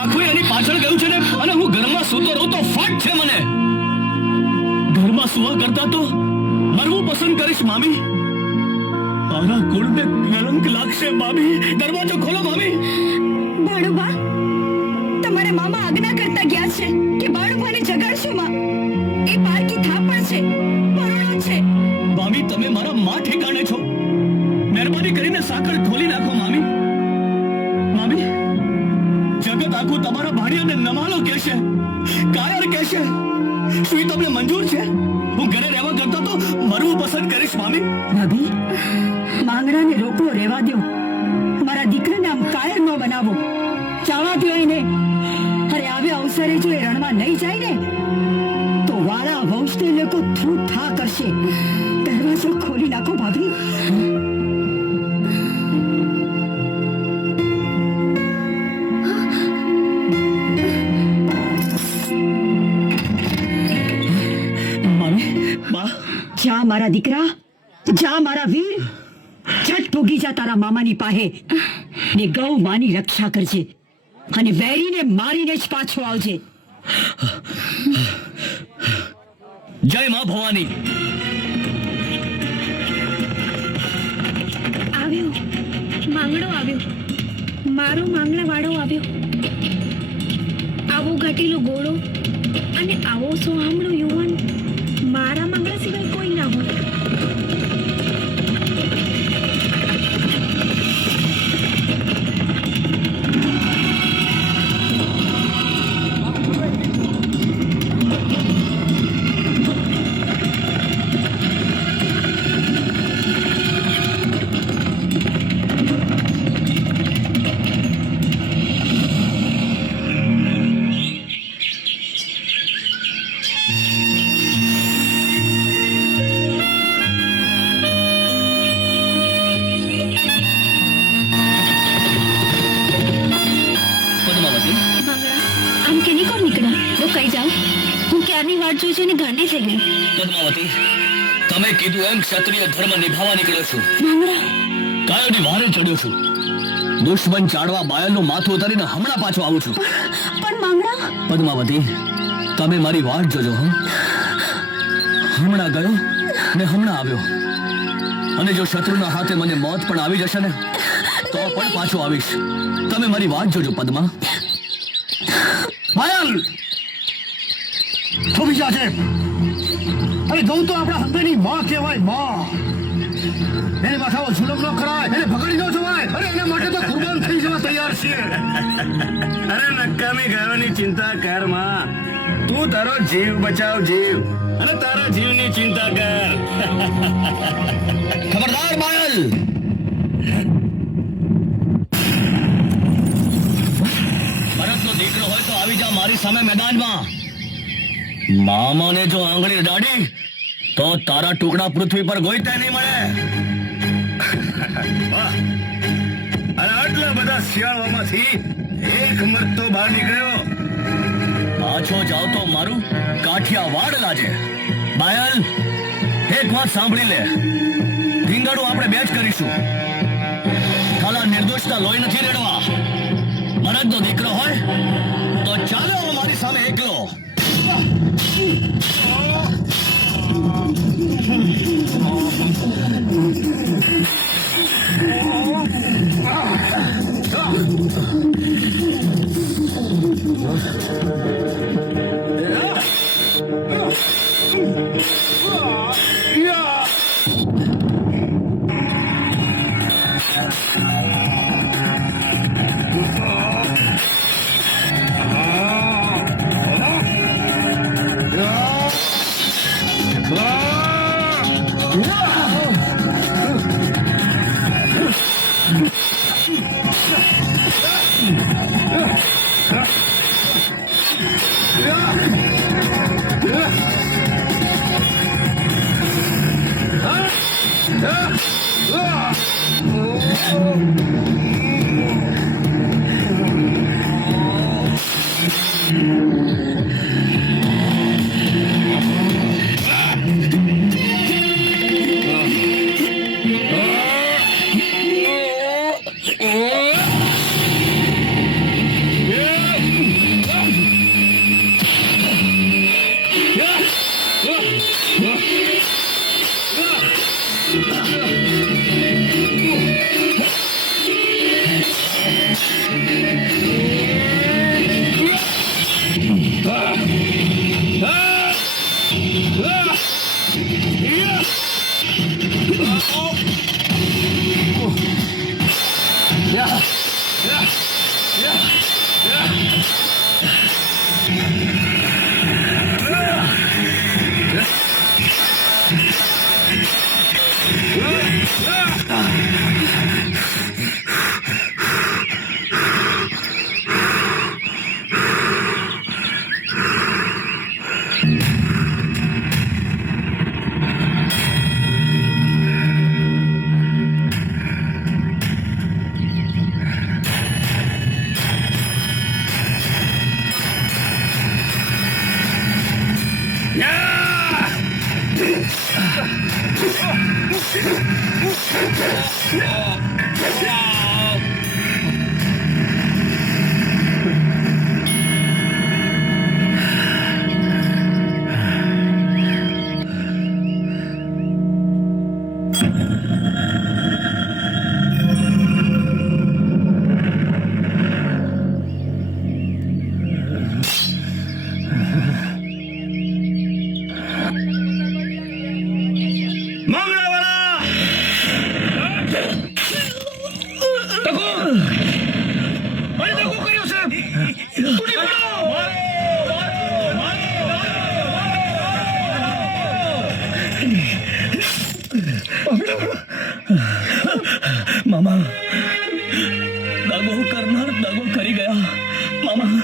આખું એની પાછળ ગયું છે ને, અને હું ઘરમાં સૂતો રહું તો ફટ છે મને. ઘરમાં સુવા કરતા તો મરવું પસંદ કરીશ મામી. મારા કુળને કલંક લાગશે મામી. દરવાજો ખોલો મામી. ભાણુભા, તમારા મામા આજ્ઞા કરતા ગયા છે કે ભાણુભાને જગાડશો માં. એ પારકી થાપણ છે, મરણો છે. મામી, તમે મારા માં ઠેકાણે છો. મહેરબાની કરીને સાકળ ખોલી નાખો મામી. મામી, જગત આખું તમારા ભાણિયાને નમાલો કહેશે, કાયર કહેશે. શું એ તમને મંજૂર છે? હું ઘરે રહેવા કરતા તો મરવું પસંદ કરીશ મામી. ભાભી, માંગણાને રોકડો રહેવા દો. મારા દીકરાને આમ કાયર ન બનાવો. ચાવા દો એને. અરે આવે અવસરે જો એ રણમાં નહીં જાય ને તો વાળા વંશને લોકો થૂ થા કરશે. દરવાજો ખોલી નાખો ભાભી. જા મારા દીકરા, જા મારા વીર. ઝટ ભોગી જા તારા મામાની પાસે ને ગૌ માની રક્ષા કરજે, અને વેરીને મારીને જ પાછો આવજે. જય માં ભવાની. આવ્યો માંગડો આવ્યો, મારો માંગલા વાળો આવ્યો. આવો ઘટેલો ઘોડો અને આવો સોહામણો યુવાન મારા માંગલા સિવાય કોઈ ના હોય. ગાંડી થઈ ગઈ. પદ્માવતી, તમે કીધું એમ ક્ષત્રિય ધર્મ નિભાવવા નીકળ્યો છું. માંગડા, કાયોની વારે ચડ્યો છું. દુશ્મન ચાડવા બાયલનું માથું ઉતારીને હમણાં પાછો આવું છું. પણ માંગડા. પદ્માવતી, તમે મારી વાટ જોજો. હમણાં ગયો ને હમણાં આવ્યો, અને જો શત્રુના હાથે મને મોત પણ આવી જશે ને તો પણ પાછો આવીશ. તમે મારી વાત જોજો પદ્મા. બાયલ થોભી જા છે. અરે ગૌ તો આપણા હંદેની માં કહેવાય, માં. એને માથાઓ જુલમ ન કરાય, એને ભગાડી ન જવાય. અરે એના માટે તો કુરબાન થઈ જવા તૈયાર છે. અરે નકામી ગાયોની ચિંતા કર માં. તું તારો જીવ બચાવ, જીવ, અને તારા જીવની ચિંતા કર. ખબરદાર બાયલ. ભરતનો દીકરો હોય તો આવી જા મારી સામે મેદાનમાં. મામાને જો આંગળી દાડી તો તારા ટુકડા પૃથ્વી પર ગોઈતા નહીં મળે. વાહ! અને આટલા બધા શિયાળામાંથી એક મત તો બહાર નીકળ્યો. પાછો જાવ તો મારું કાઠિયાવાડ લાજે. બાયલ, એક વાત સાંભળી લે. રીંગણું આપણે બે જ કરીશું. ખાલા નિર્દોષના લોહી નથી રેડવા. મરદનો દીકરો હોય તો ચાલો મારી સામે એકલો. મંગળાવાળા! મામા, દગો કરનાર દગો કરી ગયા મામા.